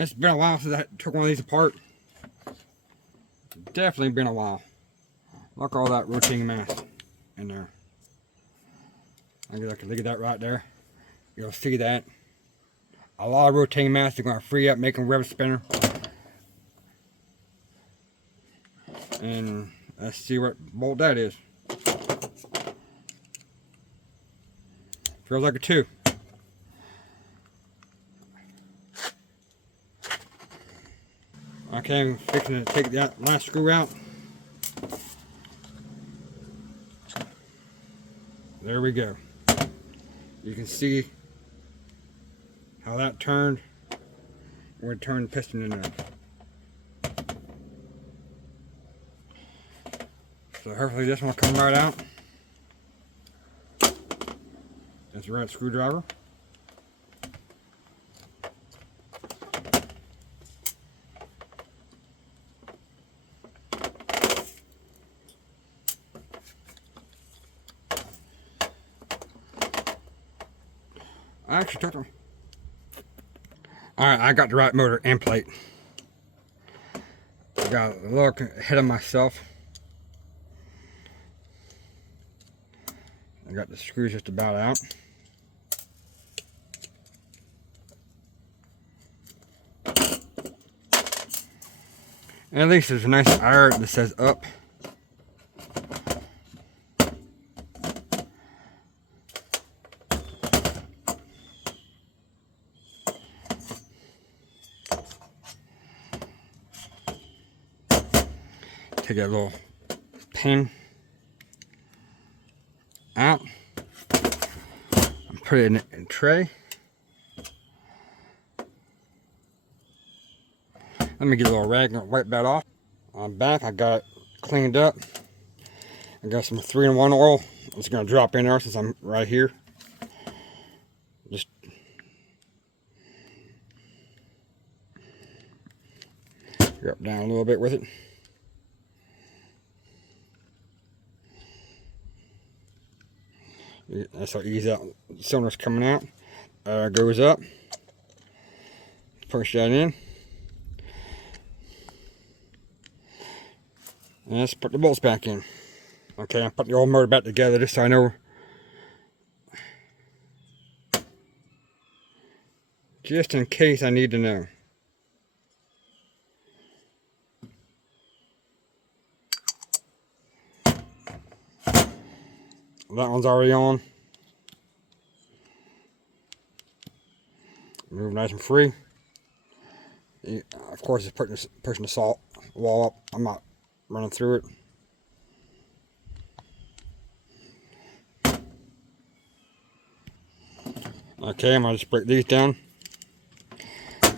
It's been a while since I took one of these apart. Definitely been a while. Look at all that rotating mass in there. I can look at that right there. You'll see that. A lot of rotating mass is going to free up, making rev spinner. And let's see what bolt that is. Feels like a 2. Okay, I'm fixing to take that last screw out. There we go. You can see how that turned. We're going to turn the piston in there. So hopefully this one will come right out. That's the right screwdriver. I actually took them. Alright, I got the right motor and plate. I got a little ahead of myself. I got the screws just about out. And at least there's a nice iron that says up. Take that little pin out and put it in a tray. Let me get a little rag and wipe that off. I'm back. I got it cleaned up. I got some 3-in-1 oil. I'm just going to drop in there since I'm right here. Just drop down a little bit with it. That's how easy that cylinder's coming out. Goes up. Push that in. And let's put the bolts back in. Okay, I put the old motor back together just so I know. Just in case I need to know. That one's already on. Move nice and free. Of course, it's pushing the salt wall up. I'm not running through it. Okay, I'm gonna just break these down. The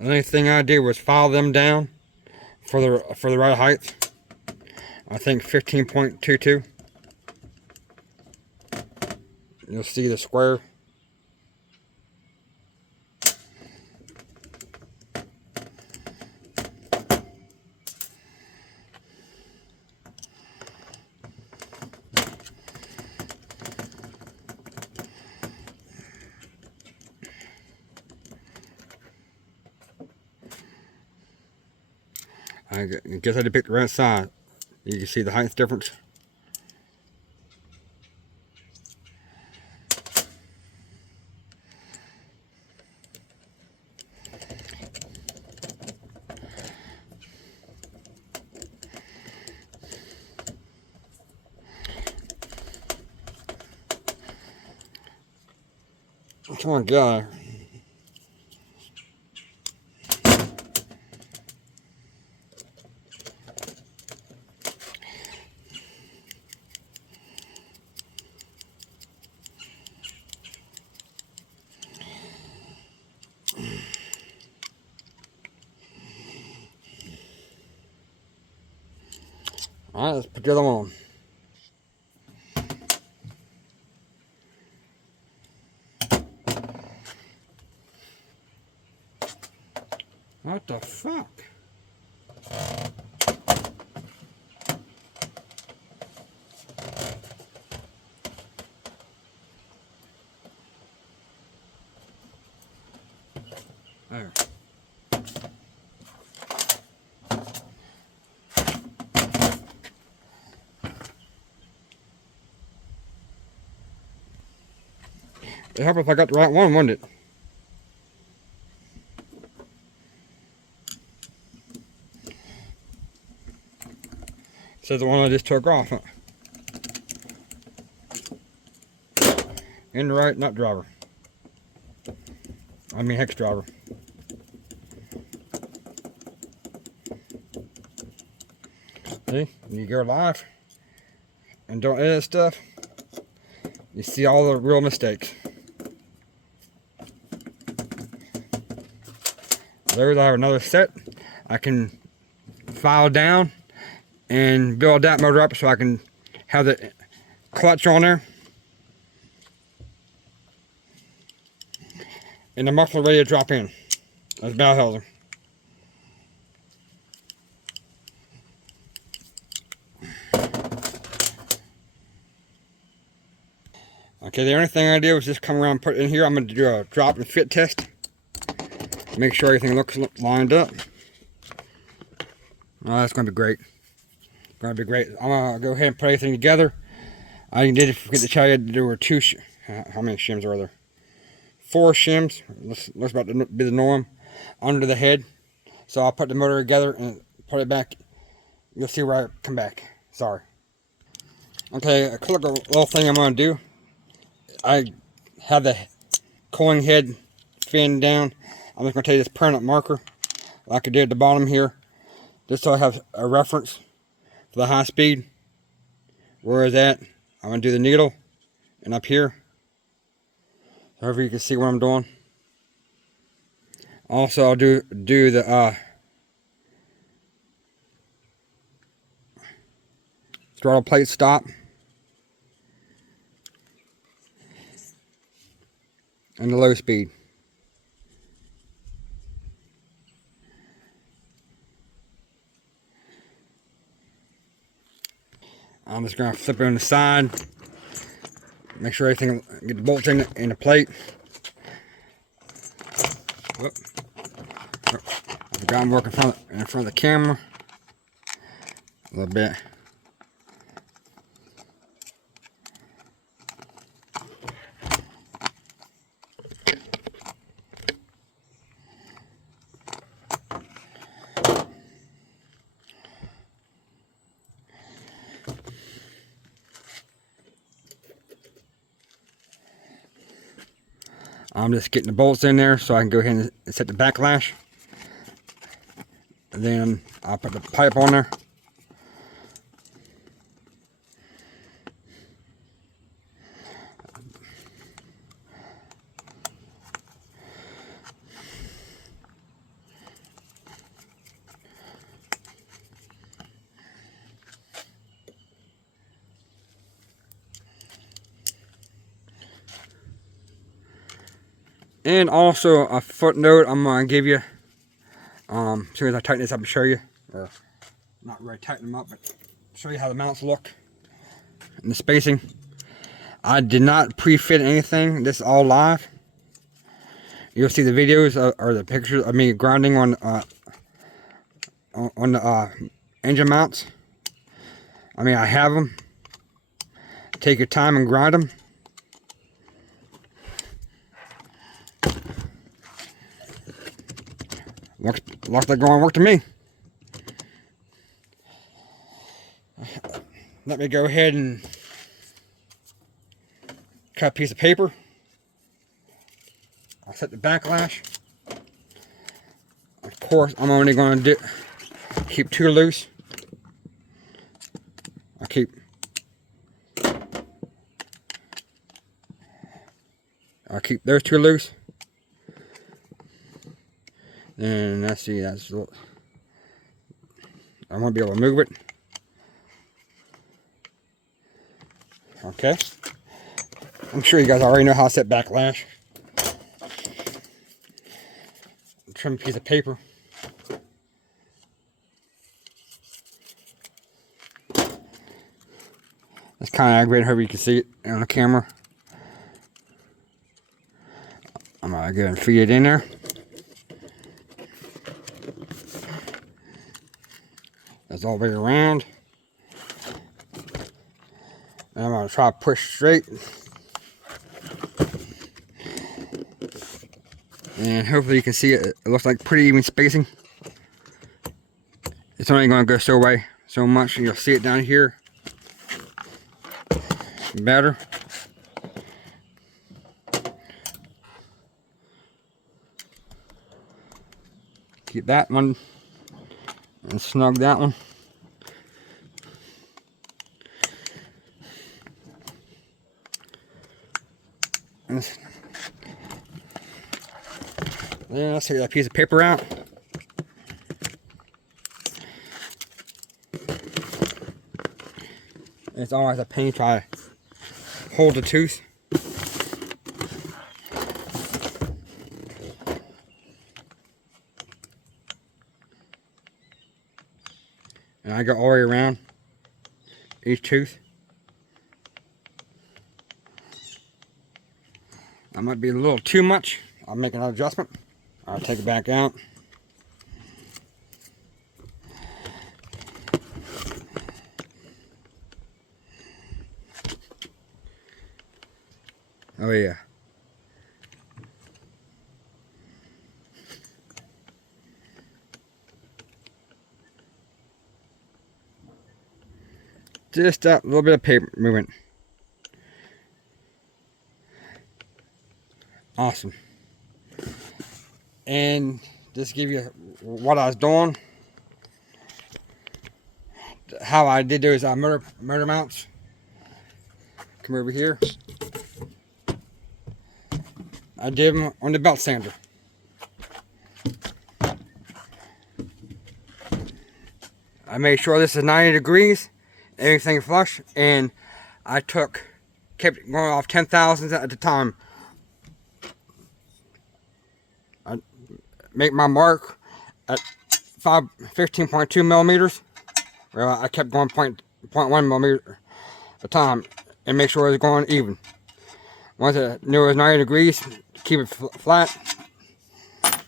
only thing I did was file them down for the right height. I think 15.22. You'll see the square. I guess I did pick the right side. You can see the height difference. Come on, guy. Alright, let's put the other one on. What the fuck? There. It'd help if I got the right one, wouldn't it? Says the one I just took off, huh? In the right nut driver. I mean hex driver. See, when you go live and don't edit stuff, you see all the real mistakes. There's I have another set. I can file down and build that motor up so I can have the clutch on there. And the muffler ready to drop in. That's bell housing. Okay, the only thing I did was just come around and put it in here. I'm going to do a drop and fit test. Make sure everything looks lined up. Oh, that's going to be great. Going to be great. I'm going to go ahead and put everything together. I did forget to tell you there were how many shims are there? 4 shims. Looks about to be the norm. Under the head. So I'll put the motor together and put it back. You'll see where I come back. Sorry. Okay, a quick little thing I'm going to do. I have the coiling head fin down. I'm just going to take this permanent marker like I did at the bottom here, just so I have a reference for the high speed. Where is that? I'm going to do the needle and up here. However you can see what I'm doing. Also I'll do the throttle plate stop. And the low speed. I'm just going to flip it on the side. Make sure everything, get the bolts in the plate. Whoop. I forgot I'm working in front of the camera. A little bit. I'm just getting the bolts in there so I can go ahead and set the backlash. And then I'll put the pipe on there. And also a footnote I'm going to give you, as soon as I tighten this up and show you, or not really tighten them up, but show you how the mounts look and the spacing. I did not pre-fit anything. This is all live. You'll see the videos or the pictures of me grinding on the engine mounts. I mean, I have them. Take your time and grind them. Looks like they're going to work to me. Let me go ahead and cut a piece of paper. I'll set the backlash. Of course, I'm only going to keep 2 loose. I'll keep those 2 loose. And let's see, I won't be able to move it. Okay. I'm sure you guys already know how to set backlash. Trim a piece of paper. That's kind of aggravating, however you can see it on the camera. I'm going to go and feed it in there. goes all the way around. And I'm going to try to push straight. And hopefully you can see it. It looks like pretty even spacing. It's only going to go so much. And you'll see it down here better. Keep that one and snug that one. And then let's take that piece of paper out. It's always a pain to try to hold the tooth. And I go all the way around each tooth. That might be a little too much. I'll make an adjustment. I'll take it back out. Oh yeah. Just a little bit of paper movement. Awesome. And just give you what I was doing. How I did those motor mounts. Come over here. I did them on the belt sander. I made sure this is 90 degrees, everything flush, and I kept going off 10,000s at a time. I make my mark at 15.2 millimeters. Well, I kept going 0.1 millimeter at a time and make sure it was going even. Once I knew it was 90 degrees, keep it flat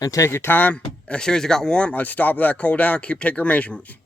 and take your time. As soon as it got warm, I'd stop, let it cool down, taking your measurements.